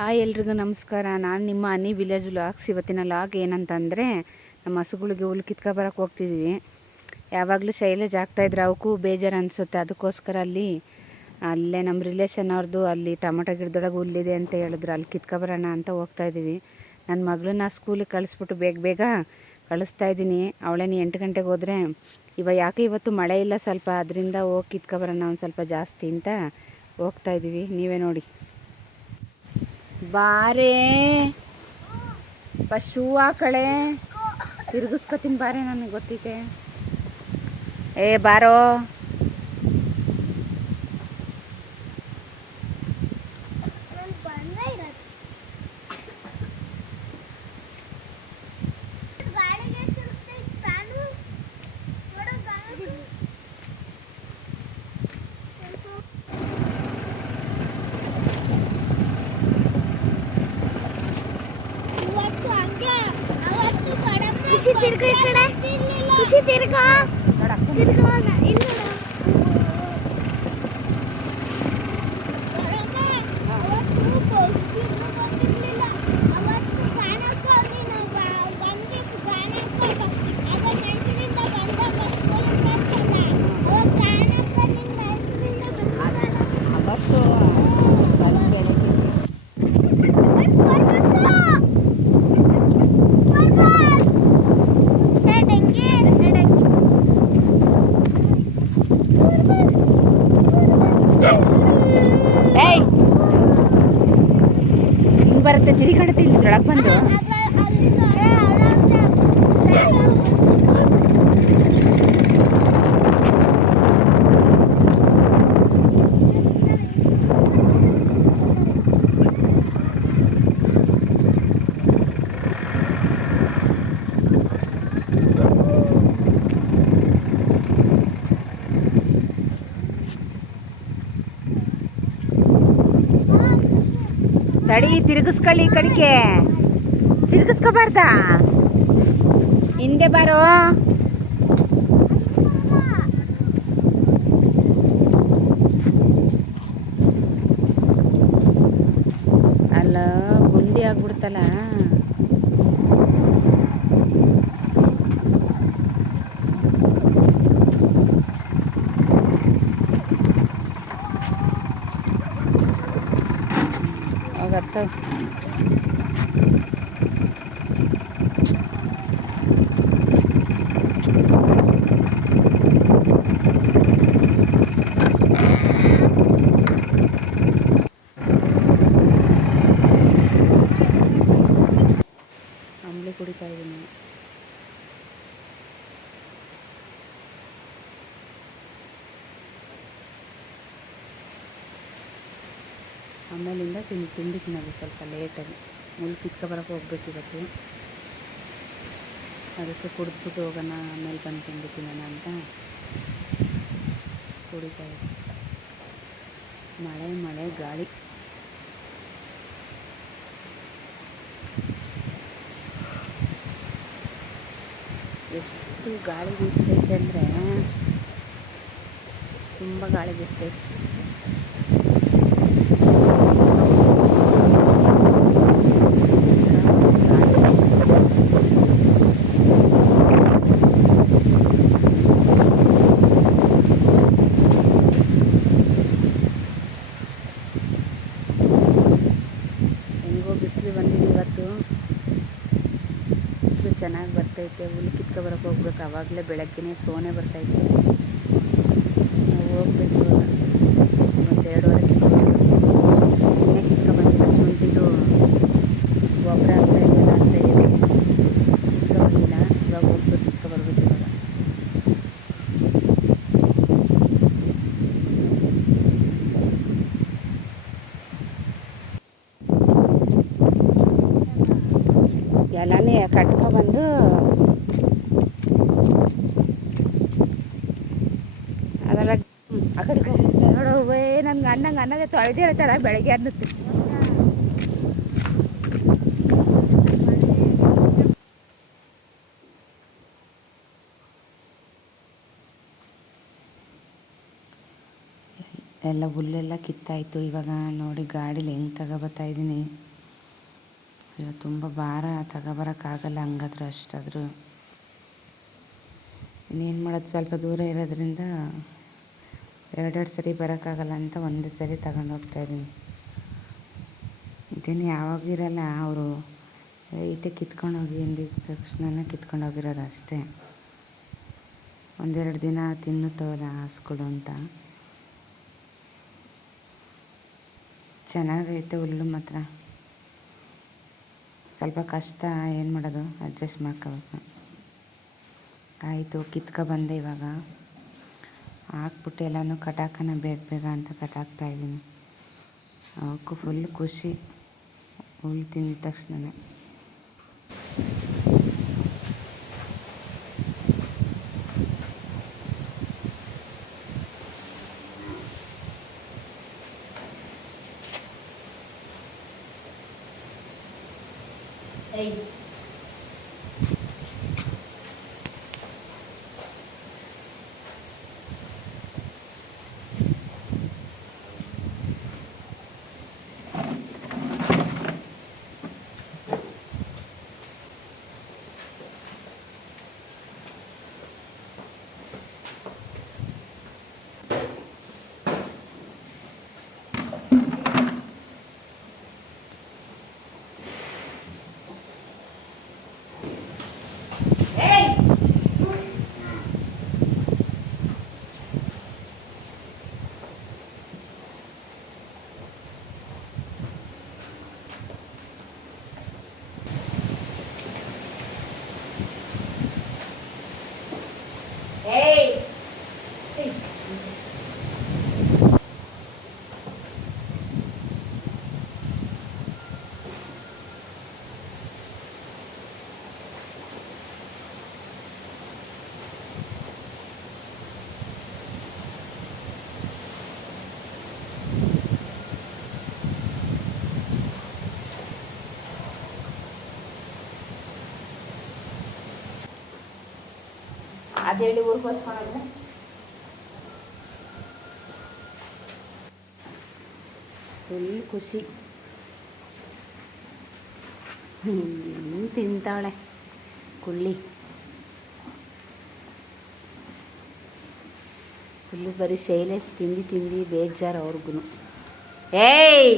Hi ಎಲ್ರಿಗೂ ನಮಸ್ಕಾರ. ನಾನು ನಿಮ್ಮ ಅನಿ ವಿಲೇಜ್ ಲಾಗ್ಸ್ ಇವತ್ತಿನ ಲಾಗ್ ಏನಂತಂದರೆ, ನಮ್ಮ ಹಸುಗಳಿಗೆ ಹುಲ್ ಕಿತ್ಕೊ ಬರೋಕೆ ಹೋಗ್ತಿದ್ವಿ. ಯಾವಾಗಲೂ ಶೈಲೇಜ್ ಆಗ್ತಾಯಿದ್ರೆ ಅವಕ್ಕೂ ಬೇಜಾರು ಅನಿಸುತ್ತೆ. ಅದಕ್ಕೋಸ್ಕರ ಅಲ್ಲಿ, ಅಲ್ಲೇ ನಮ್ಮ ರಿಲೇಷನ್ ಅವ್ರದ್ದು ಅಲ್ಲಿ ಟೊಮೊಟೊ ಗಿಡದೊಳಗೆ ಹುಲ್ಲಿದೆ ಅಂತ ಹೇಳಿದ್ರು. ಅಲ್ಲಿ ಕಿತ್ಕೊ ಬರೋಣ ಅಂತ ಹೋಗ್ತಾ ಇದ್ದೀವಿ. ನನ್ನ ಮಗಳನ್ನ ಸ್ಕೂಲಿಗೆ ಕಳಿಸ್ಬಿಟ್ಟು ಬೇಗ ಬೇಗ ಕಳಿಸ್ತಾ ಇದ್ದೀನಿ. ಅವಳೇನು ಎಂಟು ಗಂಟೆಗೆ ಹೋದರೆ ಇವಾಗ ಯಾಕೆ ಇವತ್ತು ಮಳೆ ಇಲ್ಲ ಸ್ವಲ್ಪ, ಅದರಿಂದ ಹೋಗಿ ಕಿತ್ಕೊ ಬರೋಣ ಒಂದು ಸ್ವಲ್ಪ ಜಾಸ್ತಿ ಅಂತ ಹೋಗ್ತಾ ಇದ್ದೀವಿ. ನೀವೇ ನೋಡಿ. ಬಾರೇ. ಪಶು ಆಕಳೆ ತಿರುಗಿಸ್ಕೊತೀನಿ ಬಾರೆ ನನಗೆ ಗೊತ್ತಿದೆ. ಏ ಬಾರೋ. ಖುಷಿ ತಿರ್ಗ ಈ ಕಡೆ ಖುಷಿ ತಿರ್ಗ ಹಿಂಗೆ ಬರುತ್ತೆ ತಿರುಗಿ ಕಾಣುತ್ತೆ ಇಲ್ಲಿ ಒಳಗೆ ಬಂದು ತಡಿ ತಿರುಗಿಸ್ಕೊಳ್ಳಿ ಕಡಿಕೆ ಕಡೆಗೆ ತಿರುಗಿಸ್ಕೋಬಾರ್ದಾ? ಹಿಂದೆ ಬಾರೋ. ಅಲ್ಲ ಗುಂಡಿ ಆಗ್ಬಿಡ್ತಲ್ಲ. ಹೋಗತ್ತ ಅಂಬ್ಲಿ ಕುಡಿತಾ ಇದ್ದೀನಿ ಆಮೇಲಿಂದ ತಿಂದು ತಿಂಡಿ ತಿನ್ನೋದು ಸ್ವಲ್ಪ ಲೇಟಾಗಿ. ಮುಳ್ಳು ಕಿತ್ಕೊ ಬರೋಕೆ ಹೋಗ್ಬೇಕು ಇವತ್ತು. ಅದಕ್ಕೆ ಕುಡಿದ್ಬಿಟ್ಟು ಹೋಗೋಣ, ಆಮೇಲೆ ಬಂದು ತಿಂಡಿ ತಿನ್ನೋಣ ಅಂತ ಕುಡಿತಾ ಮಳೆ ಮಳೆ, ಗಾಳಿ. ಎಷ್ಟು ಗಾಳಿ ಬೀಸ್ತೈತೆ ಅಂದರೆ ತುಂಬ ಗಾಳಿ ಬೀಸ್ತೈತೆ ಹೆಂಗೋ ಬಿಸಿಲು ಬಂದಿದೆ ಇವತ್ತು ಬಿಸಿಲು ಚೆನ್ನಾಗಿ ಬರ್ತೈತೆ ಹುಲ್ಲು ಕಿತ್ಕೊ ಬರೋಕೆ ಹೋಗ್ಬೇಕು ಆವಾಗಲೇ ಬೆಳಗ್ಗೆನೇ ಸೋನೆ ಬರ್ತಾಯಿದೆ ನಾವು ಹೋಗ್ಬೇಕು ಮತ್ತು ಎರಡೂವರೆ ಇನ್ನೇ ಕಿತ್ಕೊ ಬಂದಿಲ್ಲ ಶುಂಠಿದು ಗೊಬ್ಬರ ಆಗ್ತಾ ಇದೆಯಲ್ಲ ಅಂತ ಹೇಳಿ ಕಿತ್ಕೊ ಬಂದಿಲ್ಲ ಇವಾಗ ಹೋಗ್ಬೇಕು ಕಿತ್ಕೊ ಬರ್ಬೇಕು ಇವಾಗ ಎಲ್ಲನೇ ಕಟ್ಕೊಬಂದು ಅದೆಲ್ಲ ಆ ಕಡೆ ನೋಡೋವೇ ನನ್ಗೆ ಅನ್ನಂಗೆ ಅನ್ನದೇ ತೊಳೆದೇ ಇರ್ತಾರ ಬೆಳಗ್ಗೆ ಅನ್ನತ್ತೆ ಎಲ್ಲ ಹುಲ್ಲೆಲ್ಲ ಕಿತ್ತಾಯಿತು. ಇವಾಗ ನೋಡಿ ಗಾಡೀಲಿ ಹೆಂಗೆ ತಗೊಬತ್ತಾ ಇದ್ದೀನಿ ಅಯ್ಯೋ, ತುಂಬ ಭಾರ ತಗೊಬರೋಕ್ಕಾಗಲ್ಲ ಹಂಗಾದ್ರೂ ಅಷ್ಟಾದರೂ. ಇನ್ನೇನು ಮಾಡೋದು? ಸ್ವಲ್ಪ ದೂರ ಇರೋದ್ರಿಂದ ಎರಡೆರಡು ಸರಿ ಬರೋಕ್ಕಾಗಲ್ಲ ಅಂತ ಒಂದೇ ಸರಿ ತಗೊಂಡು ಹೋಗ್ತಾಯಿದ್ದೀನಿ ಇದೇನು ಯಾವಾಗ ಇರಲ್ಲ ಅವರು. ಕಿತ್ಕೊಂಡು ಹೋಗಿ ತಕ್ಷಣನೇ ತಕ್ಷಣ ಕಿತ್ಕೊಂಡು ಹೋಗಿರೋದು ಅಷ್ಟೇ. ಒಂದೆರಡು ದಿನ ತಿನ್ನುತ್ತವಲ್ಲ ಹಾಸ್ಕೊಡು ಅಂತ. ಚೆನ್ನಾಗೈತೆ ಹುಲ್ಲು ಮಾತ್ರ. ಸ್ವಲ್ಪ ಕಷ್ಟ, ಏನು ಮಾಡೋದು? ಅಡ್ಜಸ್ಟ್ ಮಾಡ್ಕೋಬೇಕು. ಆಯಿತು, ಕಿತ್ಕೊ ಬಂದೆ ಇವಾಗ. ಹಾಕ್ಬಿಟ್ಟು ಎಲ್ಲನೂ ಕಟಾಕನ ಬೇಗ ಬೇಗ ಅಂತ ಕಟಾಕ್ತಾ ಇದ್ದೀನಿ. ಅವಕ್ಕೂ ಫುಲ್ ಖುಷಿ. ಹುಲ್ಲು ತಿಂದ ತಕ್ಷಣ ಅದೇಳಿ ಊರಿಗೆ ಹೊಚ್ಕೊಳೋದ್ರೆ ಫುಲ್ ಖುಷಿ. ತಿಂತಾಳೆ ಕುಳ್ಳಿ. ಫುಲ್ಲು ಬರೀ ಶೈಲೇಶ್ ತಿಂದು ತಿಂದು ಬೇಜಾರು ಅವ್ರಿಗೂ ಏಯ್!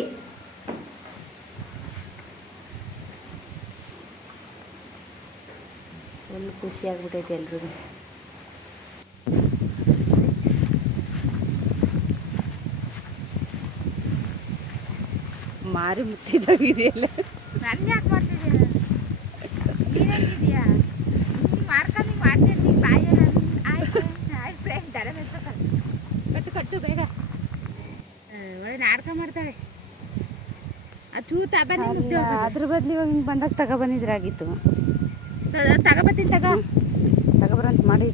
ಫುಲ್ ಖುಷಿ ಆಗ್ಬಿಟ್ಟೈತೆ ಎಲ್ರಿಗೂ. ಮಾರಿ ಮುತ್ತಿದ್ದಾಗಿದೆಯಲ್ಲ ನನ್ನ ಯಾಕೆ ಮಾಡ್ತಿದ್ದೀಯ? ನೀನ್ ಮಾಡ್ಕೊಂಡು ಮಾಡ್ತೀನಿ ಬಾಯಲ್ಲಿ ಆಯ್ತು ಆಯ್ತು ಫ್ರೆಂಡ್ ದರ ಕಟ್ಟು ಕಟ್ಟು ಬೇಗ. ಒಳ್ಳೆ ನಾಟಕ ಮಾಡ್ತಾಳೆ. ಅದು ತಬನಿ ಅದ್ರ ಬದಲು ಇವಾಗ ಹಿಂಗೆ ಬಂದಾಗ ತಗೊಬಂದಿದ್ರಾಗಿತ್ತು ತಗ ತಗೋ. ತಗೊಬರಂತ ಮಾಡಿ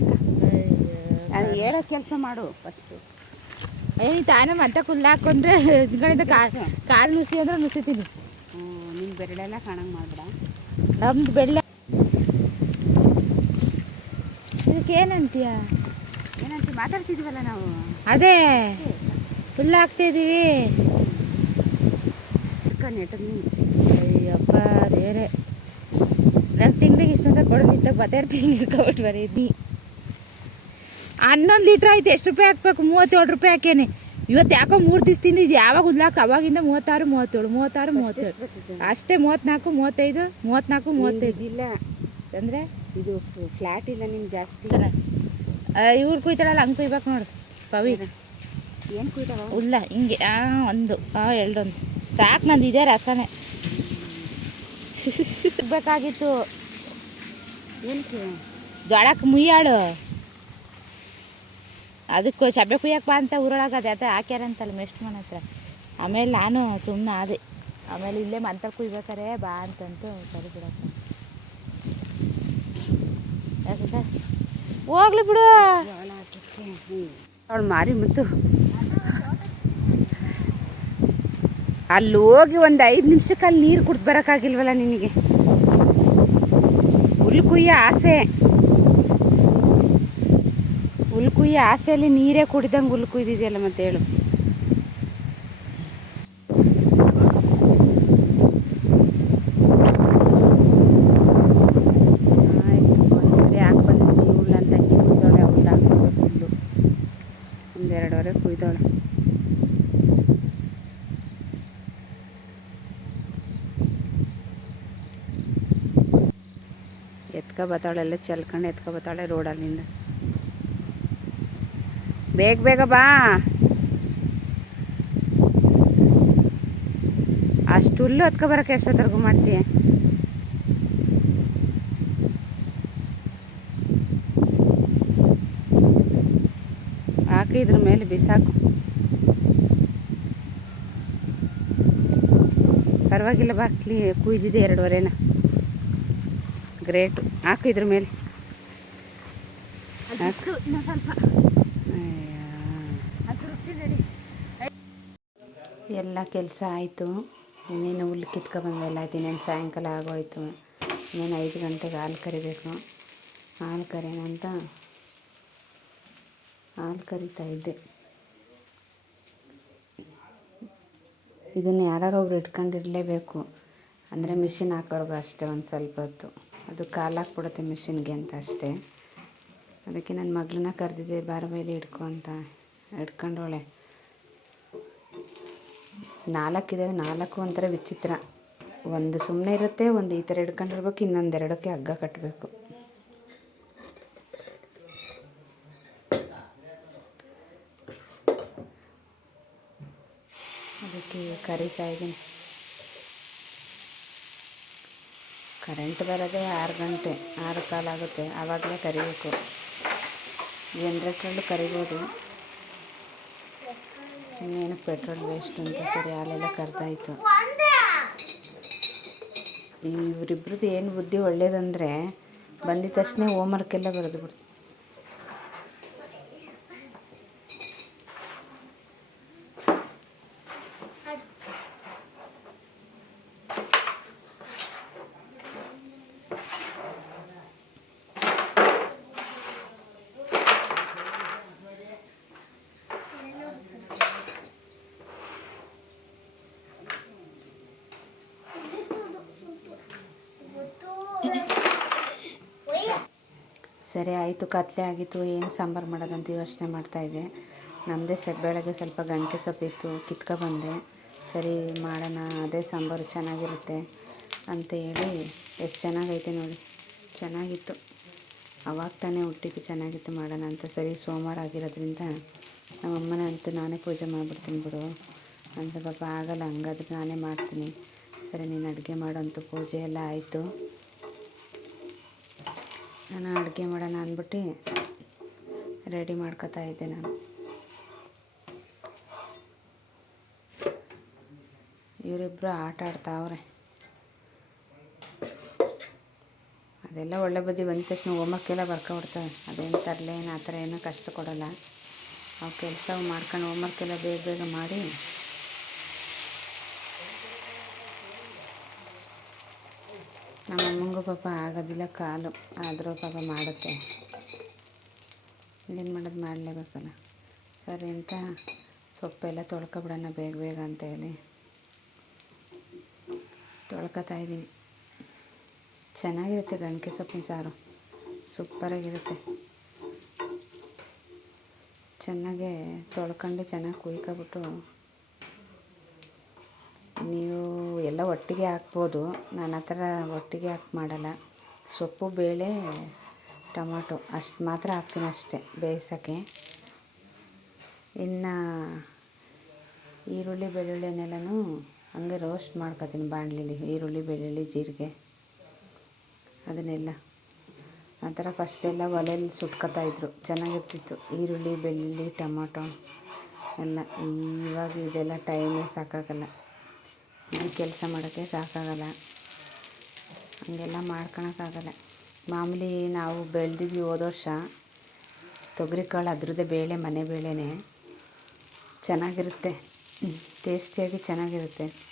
ಅದು ಹೇಳೋ ಕೆಲಸ ಮಾಡು. ಫಸ್ಟು. ಏನಿ ತಾನು ಮತ್ತೆ ಕುಲ್ಲ ಹಾಕೊಂಡ್ರೆ ಇದ್ಗಳಿಂದ ಕಾಲು ನುಸಿ ಅಂದ್ರೆ ನುಸಿತೀನಿ. ನಿಮ್ ಬೆರಳೆಲ್ಲ ಕಾಣಂಗೆ ಮಾಡ್ಬೇಡ. ನಮ್ದು ಬೆಳ್ಳೆ. ಇದಕ್ಕೆ ಏನಂತೀಯ? ಏನಂತ ಮಾತಾಡ್ತಿದ್ವಲ್ಲ ನಾವು? ಅದೇ ಹುಲ್ಲು ನೀನು? ಅಯ್ಯಪ್ಪ ದೇರೆ ನಮ್ಮ ತಿಂಗಳಿಗೆ ಇಷ್ಟಂತ ಕೊಡೋದಿತ್ತ ಬತ್ತಾರ್ತೀನಿ ಹಿಡ್ಕೊಬಿಟ್ಟು ಬರೀತಿ ಹನ್ನೊಂದು ಲೀಟ್ರ್ ಆಯ್ತು ಎಷ್ಟು ರೂಪಾಯಿ ಹಾಕ್ಬೇಕು? ಮೂವತ್ತೇಳು ರೂಪಾಯಿ ಹಾಕೇನೆ. ಇವತ್ತು ಯಾಕೋ ಮೂರು ದಿವಸ ತಿಂದಿದ್ದು ಯಾವಾಗ ಉದ್ಲಾಕ? ಅವಾಗಿಂದ ಮೂವತ್ತಾರು ಮೂವತ್ತೇಳು ಮೂವತ್ತಾರು ಮೂವತ್ತೇಳು. ಅಷ್ಟೇ ಮೂವತ್ತ್ನಾಲ್ಕು ಮೂವತ್ತೈದು ಮೂವತ್ತ್ನಾಲ್ಕು ಮೂವತ್ತೈದು. ಇಲ್ಲ ಅಂದರೆ ಇದು ಫ್ಲ್ಯಾಟ್ ಇಲ್ಲ ನಿಮ್ಗೆ ಜಾಸ್ತಿ. ಇವ್ರು ಕುಯ್ತಾಳಲ್ಲ ಹಂಗೆ ಕುಯ್ಬೇಕು ನೋಡು ಪವಿ ಏನು? ಕುಯ್ತಾವ ಉಲ್ಲ ಹಿಂಗೆ ಆ ಒಂದು ಆ ಎರಡೊಂದು. ಸಾಕು ನಂದು ಇದೇ ರಸನೇ. ಬೇಕಾಗಿತ್ತು. ಏನು ಜೋಳಕ್ಕೆ ಮುಯ್ಯಾಳು. ಅದಕ್ಕೆ ಶಬ್ಬೆ ಕುಯ್ಯಕ್ಕೆ ಬಾ ಅಂತ ಊರೊಳಗೆ ಅದೇ ಹಾಕ್ಯಾರಂತಲ್ಲ ಮೆಸ್ಟ್ ಮನೆ ಹತ್ರ. ಆಮೇಲೆ ನಾನು ಸುಮ್ಮನೆ ಆದೆ. ಆಮೇಲೆ ಇಲ್ಲೇ ಮಂತ್ರ ಕುಯ್ಬೇಕಾರೆ ಬಾ ಅಂತಂತು ಸರಿ ಬಿಡಪ್ಪ ಹೋಗ್ಲಿ ಬಿಡು. ಅವಳು ಮಾರಿ ಮುತ್ತು. ಅಲ್ಲಿ ಹೋಗಿ ಒಂದು ಐದು ನಿಮಿಷಕ್ಕೆ ಅಲ್ಲಿ ನೀರು ಕುಡ್ದು ಬರೋಕ್ಕಾಗಿಲ್ವಲ್ಲ ನಿನಗೆ? ಹುಲ್ಲು ಕುಯ್ಯ ಆಸೆ. ಉಲ್ಕುಯಿ ಆಸೆಯಲ್ಲಿ ನೀರೇ ಕುಡಿದಂಗೆ ಉಲ್ಕುಯ್ದಿದೆಯಲ್ಲ ಮತ್ತೆ ಹೇಳು. ಎರಡುವರೆ ಕುಯ್ದವಳೆ ಎತ್ಕ ಬತ್ತಾಳೆಲ್ಲ ಚೆಲ್ಕೊಂಡು ಎತ್ಕ ಬತ್ತಾಳೆ ರೋಡಲ್ಲಿಂದ. ಬೇಗ ಬೇಗ ಬಾ. ಅಷ್ಟು ಹುಲ್ಲು ಹೊತ್ಕೊ ಬರೋಕೆ ಎಷ್ಟೊತ್ತರೆಗೂ ಮಾಡ್ತೀಯ ಹಾಕಿ ಇದ್ರ ಮೇಲೆ ಬಿಸಾಕು. ಪರವಾಗಿಲ್ಲ ಬಾ, ಕ್ಲೀ ಕುಯ್ದಿದೆ ಎರಡುವರೆನ. ಗ್ರೇಟು. ಹಾಕು ಇದ್ರ ಮೇಲೆ. ಸ್ವಲ್ಪ. ಎಲ್ಲ ಕೆಲಸ ಆಯಿತು. ಇನ್ನೇನು ಹುಲ್ಲು ಕಿತ್ಕೊಬಂದೆಲ್ಲ ಆಯ್ತು. ಇನ್ನೇನು ಸಾಯಂಕಾಲ ಆಗೋಯ್ತು. ಇನ್ನೇನು ಐದು ಗಂಟೆಗೆ ಹಾಲು ಕರಿಬೇಕು. ಹಾಲು ಕರೆಯೋಣಂತ ಹಾಲು ಕರಿತಾ ಇದ್ದೆ. ಇದನ್ನು ಯಾರು ಒಬ್ರು ಇಟ್ಕೊಂಡಿರಲೇಬೇಕು. ಅಂದರೆ ಮಿಷಿನ್ ಹಾಕೋರ್ಗು ಅಷ್ಟೇ ಒಂದು ಸ್ವಲ್ಪ ಹೊತ್ತು. ಅದು ಕಾಲು ಹಾಕ್ಬಿಡುತ್ತೆ ಮಿಷಿನ್ಗೆ ಅಂತ ಅಷ್ಟೇ. ಅದಕ್ಕೆ ನನ್ನ ಮಗಳನ್ನ ಕರೆದಿದ್ದೆ, ಬಾರ ಮೇಲೆ ಹಿಡ್ಕೊ ಅಂತ ಹಿಡ್ಕೊಂಡವಳೆ ನಾಲ್ಕಿದ್ದಾವೆ ನಾಲ್ಕು ಒಂಥರ ವಿಚಿತ್ರ. ಒಂದು ಸುಮ್ಮನೆ ಇರುತ್ತೆ, ಒಂದು ಈ ಥರ ಹಿಡ್ಕೊಂಡಿರ್ಬೇಕು ಇನ್ನೊಂದೆರಡಕ್ಕೆ ಹಗ್ಗ ಕಟ್ಟಬೇಕು ಅದಕ್ಕೆ ಕರಿತಾ ಇದ್ದೀನಿ ಕರೆಂಟ್ ಬರೋದೇ ಆರು ಗಂಟೆ, ಆರು ಕಾಲಾಗುತ್ತೆ, ಆವಾಗಲೇ ಕರಿಬೇಕು. ಜನರೇಟ್ರಲ್ಲೂ ಕರಿಬೋದು. ಸುಮ್ಮನೆ ಏನಕ್ಕೆ ಪೆಟ್ರೋಲ್ ವೇಸ್ಟ್ ಅಂತ ಸರಿ ಹಾಲೆಲ್ಲ ಕರೆದಾಯಿತು. ಇವರಿಬ್ರದ್ದು ಏನು ಬುದ್ಧಿ ಒಳ್ಳೇದಂದರೆ ಬಂದಿದ ತಕ್ಷಣ ಹೋಮ್ವರ್ಕೆಲ್ಲ ಬರೆದು ಬಿಡ್ತು ಸರಿ ಆಯಿತು, ಕತ್ಲೆ ಆಗಿತ್ತು, ಏನು ಸಾಂಬಾರು ಮಾಡೋದಂತ ಯೋಚನೆ ಮಾಡ್ತಾಯಿದ್ದೆ ನಮ್ಮದೇ ಸ, ಬೆಳಗ್ಗೆ ಸ್ವಲ್ಪ ಗಂಟೆ ಸೊಪ್ಪಿತ್ತು ಕಿತ್ಕೊ ಬಂದೆ. ಸರಿ ಮಾಡೋಣ, ಅದೇ ಸಾಂಬಾರು ಚೆನ್ನಾಗಿರುತ್ತೆ ಅಂತ ಹೇಳಿ ಎಷ್ಟು ಚೆನ್ನಾಗೈತೆ ನೋಡಿ. ಚೆನ್ನಾಗಿತ್ತು. ಅವಾಗ ತಾನೇ ಹುಟ್ಟಿದ್ದು ಚೆನ್ನಾಗಿತ್ತು ಮಾಡೋಣ ಅಂತ. ಸರಿ ಸೋಮವಾರ ಆಗಿರೋದ್ರಿಂದ ನಮ್ಮಮ್ಮನ ಅಂತೂ ನಾನೇ ಪೂಜೆ ಮಾಡಿಬಿಡ್ತೀನಿ ಬಿಡು. ಅಂತ ಪಾಪ ಆಗಲ್ಲ, ಹಂಗಾದ್ರೆ ನಾನೇ ಮಾಡ್ತೀನಿ. ಸರಿ ನೀನು ಅಡುಗೆ ಮಾಡೋಂಥ ಪೂಜೆ ಎಲ್ಲ ಆಯಿತು. ನಾನು ಅಡುಗೆ ಮಾಡೋಣ ಅಂದ್ಬಿಟ್ಟು ರೆಡಿ ಮಾಡ್ಕೊತಾ ಇದ್ದೆ ನಾನು. ಇವರಿಬ್ಬರು ಆಟ ಆಡ್ತಾವ್ರೆ ಅದೆಲ್ಲ ಒಳ್ಳೆ ಬದಿ ಬಂದ ತಕ್ಷಣ ಹೋಮಕ್ಕೆಲ್ಲ ಬರ್ಕೊಬಿಡ್ತವೆ. ಅದೇನು ತರಲೇನು ಆ ಥರ ಏನೂ ಕಷ್ಟ ಕೊಡೋಲ್ಲ. ಅವು ಕೆಲಸ ಮಾಡ್ಕೊಂಡು ಹೋಮ್ವರ್ಕೆಲ್ಲ ಬೇಗ ಬೇಗ ಮಾಡಿ ನಮ್ಮ ಅಮ್ಮಂಗೂ ಪಾಪ ಆಗೋದಿಲ್ಲ ಕಾಲು, ಆದರೂ ಪಾಪ ಮಾಡುತ್ತೆ. ಏನು ಮಾಡೋದು ಮಾಡಲೇಬೇಕಲ್ಲ. ಸರಿ ಅಂತ ಸೊಪ್ಪೆಲ್ಲ ತೊಳ್ಕೊಬಿಡೋಣ ಬೇಗ ಬೇಗ ಅಂತ ಹೇಳಿ ತೊಳ್ಕೊತಾ ಇದ್ದೀನಿ. ಚೆನ್ನಾಗಿರುತ್ತೆ ಗಣಕೆ ಸೊಪ್ಪಿನ ಸಾರು. ಸೂಪರಾಗಿರುತ್ತೆ. ಚೆನ್ನಾಗೆ ತೊಳ್ಕೊಂಡು ಚೆನ್ನಾಗಿ ಕುಯ್ಕೊಬಿಟ್ಟು ನೀವು ಎಲ್ಲ ಒಟ್ಟಿಗೆ ಹಾಕ್ಬೋದು. ನಾನು ಆ ಥರ ಒಟ್ಟಿಗೆ ಹಾಕಿ ಮಾಡಲ್ಲ. ಸೊಪ್ಪು, ಬೇಳೆ, ಟೊಮಾಟೊ ಅಷ್ಟು ಮಾತ್ರ ಹಾಕ್ತೀನಿ ಅಷ್ಟೇ ಬೇಯಿಸೋಕ್ಕೆ ಇನ್ನು ಈರುಳ್ಳಿ ಬೆಳ್ಳುಳ್ಳಿನೆಲ್ಲನೂ ಹಂಗೆ ರೋಸ್ಟ್ ಮಾಡ್ಕೊತೀನಿ ಬಾಣಲಿಲಿ, ಈರುಳ್ಳಿ, ಬೆಳ್ಳುಳ್ಳಿ, ಜೀರಿಗೆ ಅದನ್ನೆಲ್ಲ. ಆ ಥರ ಫಸ್ಟೆಲ್ಲ ಒಲೆಯಲ್ಲಿ ಸುಟ್ಕೋತಾ ಇದ್ರು. ಚೆನ್ನಾಗಿರ್ತಿತ್ತು. ಈರುಳ್ಳಿ, ಬೆಳ್ಳುಳ್ಳಿ, ಟೊಮಾಟೊ ಎಲ್ಲ. ಇವಾಗ ಇದೆಲ್ಲ ಟೈಮೇ ಸಾಕಾಗಲ್ಲ. ಈ ಕೆಲಸ ಮಾಡೋಕ್ಕೆ ಸಾಕಾಗಲ್ಲ. ಹಂಗೆಲ್ಲ ಮಾಡ್ಕೊಳಕ್ಕಾಗಲ್ಲ. ಮಾಮೂಲಿ ನಾವು ಬೆಳೆದಿದ್ವಿ ಹೋದ ವರ್ಷ. ತೊಗರಿಕಾಳು ಅದ್ರದ್ದೇ ಬೇಳೆ, ಮನೆ ಬೇಳೆನೇ. ಚೆನ್ನಾಗಿರುತ್ತೆ. ಟೇಸ್ಟಿಯಾಗಿ ಚೆನ್ನಾಗಿರುತ್ತೆ.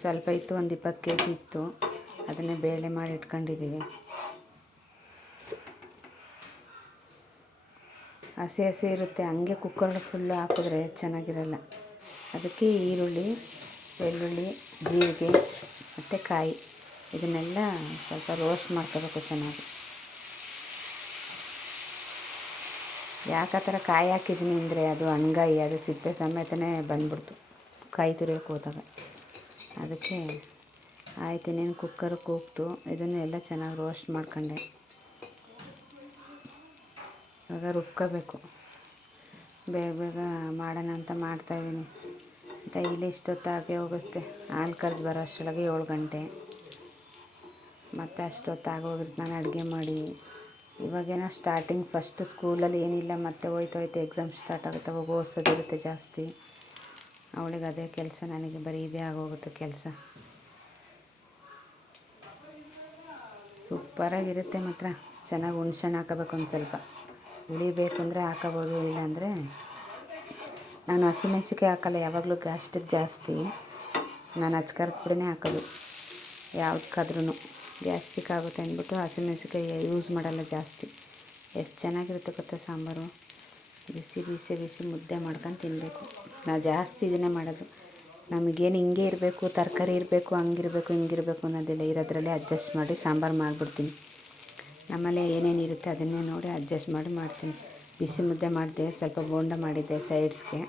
ಸ್ವಲ್ಪ ಇತ್ತು, ಒಂದು ಇಪ್ಪತ್ತು ಕೆ ಜಿ ಇತ್ತು. ಅದನ್ನೇ ಬೇಳೆ ಮಾಡಿ ಇಟ್ಕೊಂಡಿದ್ದೀವಿ. ಹಸಿ ಹಸಿ ಇರುತ್ತೆ. ಹಂಗೆ ಕುಕ್ಕರ್ ಫುಲ್ಲು ಹಾಕಿದ್ರೆ ಚೆನ್ನಾಗಿರಲ್ಲ. ಅದಕ್ಕೆ ಈರುಳ್ಳಿ, ಬೆಳ್ಳುಳ್ಳಿ, ಜೀರಿಗೆ ಮತ್ತು ಕಾಯಿ ಇದನ್ನೆಲ್ಲ ಸ್ವಲ್ಪ ರೋಸ್ಟ್ ಮಾಡ್ಕೋಬೇಕು ಚೆನ್ನಾಗಿ. ಯಾಕೆ ಥರ ಕಾಯಿ ಹಾಕಿದ್ದೀನಿ ಅಂದರೆ ಅದು ಹಣ್ಗಾಯಿ ಅದು ಸಿಪ್ಪೆ ಸಮೇತನೇ ಬಂದ್ಬಿಡ್ತು. ಕಾಯಿ ತುರಿಯೋಕೆ ಹೋದಾಗ. ಅದಕ್ಕೆ ಆಯ್ತು ಇನ್ನೇನು ಕುಕ್ಕರ್ ಕೂಗ್ತು ಇದನ್ನೆಲ್ಲ ಚೆನ್ನಾಗಿ ರೋಸ್ಟ್ ಮಾಡ್ಕೊಂಡೆ. ಇವಾಗ ರುಬ್ಕೋಬೇಕು. ಬೇಗ ಬೇಗ ಮಾಡೋಣ ಅಂತ ಮಾಡ್ತಾಯಿದ್ದೀನಿ ಡೈಲಿ ಇಷ್ಟೊತ್ತಾಗೆ ಹೋಗುತ್ತೆ. ಹಾಲು ಕರೆದು ಬರೋ ಅಷ್ಟರೊಳಗೆ ಏಳು ಗಂಟೆ. ಮತ್ತು ಅಷ್ಟೊತ್ತಾಗೋಗಿರುತ್ತೆ ನಾನು ಅಡುಗೆ ಮಾಡಿ. ಇವಾಗೇನೋ ಸ್ಟಾರ್ಟಿಂಗ್ ಫಸ್ಟ್ ಸ್ಕೂಲಲ್ಲಿ ಏನಿಲ್ಲ, ಮತ್ತೆ ಹೋಯ್ತು ಹೋಯ್ತು ಎಕ್ಸಾಮ್ ಸ್ಟಾರ್ಟ್ ಆಗುತ್ತೆ. ಅವಾಗ ಓದಿಸೋದಿರುತ್ತೆ ಜಾಸ್ತಿ. ಅವಳಿಗೆ ಅದೇ ಕೆಲಸ. ನನಗೆ ಬರೀ ಇದೇ ಆಗೋಗುತ್ತೆ ಕೆಲಸ. ಸೂಪರಾಗಿರುತ್ತೆ ಮಾತ್ರ. ಚೆನ್ನಾಗಿ ಹುಣ್ಸಣ್ಣ ಹಾಕೋಬೇಕು ಒಂದು ಸ್ವಲ್ಪ. ಹುಳಿ ಹಾಕೋಬೋದು ಇಲ್ಲ ಅಂದರೆ ನಾನು ಹಸಿಮೆಣ್ಸಿಕಾಯಿ ಹಾಕಲ್ಲ, ಯಾವಾಗಲೂ ಗ್ಯಾಸ್ಟಿಕ್ ಜಾಸ್ತಿ. ನಾನು ಅಚ್ಕಾರದ ಪುಡಿನೇ ಹಾಕೋದು ಯಾವ್ದಕ್ಕಾದ್ರೂ ಗ್ಯಾಸ್ಟಿಕ್ ಆಗುತ್ತೆ ಅಂದ್ಬಿಟ್ಟು ಹಸಿಮೆಣ್ಸಿಕಾಯಿ ಯೂಸ್ ಮಾಡಲ್ಲ ಜಾಸ್ತಿ. ಎಷ್ಟು ಚೆನ್ನಾಗಿರುತ್ತೆ ಗೊತ್ತಾ ಸಾಂಬಾರು? ಬಿಸಿ ಬಿಸಿ ಬಿಸಿ ಮುದ್ದೆ ಮಾಡ್ಕೊಂಡು ತಿನ್ನಬೇಕು ನಾವು ಜಾಸ್ತಿ ಇದನ್ನೇ ಮಾಡೋದು. ನಮಗೇನು ಹಿಂಗೆ ಇರಬೇಕು, ತರಕಾರಿ ಇರಬೇಕು, ಹಂಗಿರಬೇಕು, ಹಿಂಗಿರಬೇಕು ಅನ್ನೋದಿಲ್ಲ. ಇರೋದ್ರಲ್ಲೇ ಅಡ್ಜಸ್ಟ್ ಮಾಡಿ ಸಾಂಬಾರು ಮಾಡಿಬಿಡ್ತೀನಿ. ನಮ್ಮಲ್ಲೇ ಏನೇನಿರುತ್ತೆ ಅದನ್ನೇ ನೋಡಿ ಅಡ್ಜಸ್ಟ್ ಮಾಡಿ ಮಾಡ್ತೀನಿ. ಬಿಸಿ ಮುದ್ದೆ ಮಾಡಿದೆ, ಸ್ವಲ್ಪ ಬೋಂಡ ಮಾಡಿದ್ದೆ ಸೈಡ್ಸ್ಗೆ.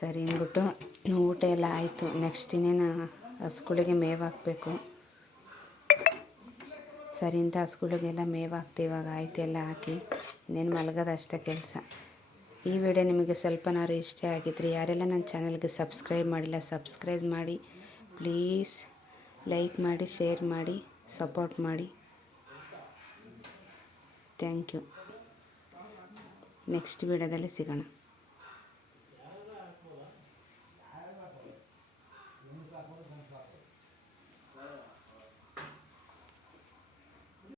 ಸರಿ ಅಂದ್ಬಿಟ್ಟು ಊಟ ಎಲ್ಲ ಆಯಿತು. ನೆಕ್ಸ್ಟ್ ಇನ್ನೇನು ಹಸ್ಗಳಿಗೆ ಮೇವು ಹಾಕಬೇಕು. ಸರಿ ಅಂತ ಹಸ್ಗಳಿಗೆಲ್ಲ ಮೇವು ಹಾಕ್ತಿ ಇವಾಗ ಆಯ್ತು ಎಲ್ಲ ಹಾಕಿ ಇನ್ನೇನು ಮಲಗೋದು ಅಷ್ಟೇ ಕೆಲಸ. ಈ ವಿಡಿಯೋ ನಿಮಗೆ ಸ್ವಲ್ಪನಾರು ಇಷ್ಟ ಆಗಿದ್ರಿ ಯಾರೆಲ್ಲ ನನ್ನ ಚಾನಲ್ಗೆ ಸಬ್ಸ್ಕ್ರೈಬ್ ಮಾಡಿಲ್ಲ, ಸಬ್ಸ್ಕ್ರೈಬ್ ಮಾಡಿ. ಪ್ಲೀಸ್ ಲೈಕ್ ಮಾಡಿ, ಶೇರ್ ಮಾಡಿ, ಸಪೋರ್ಟ್ ಮಾಡಿ. ಥ್ಯಾಂಕ್ ಯು ನೆಕ್ಸ್ಟ್ ವಿಡಿಯೋದಲ್ಲಿ ಸಿಗೋಣ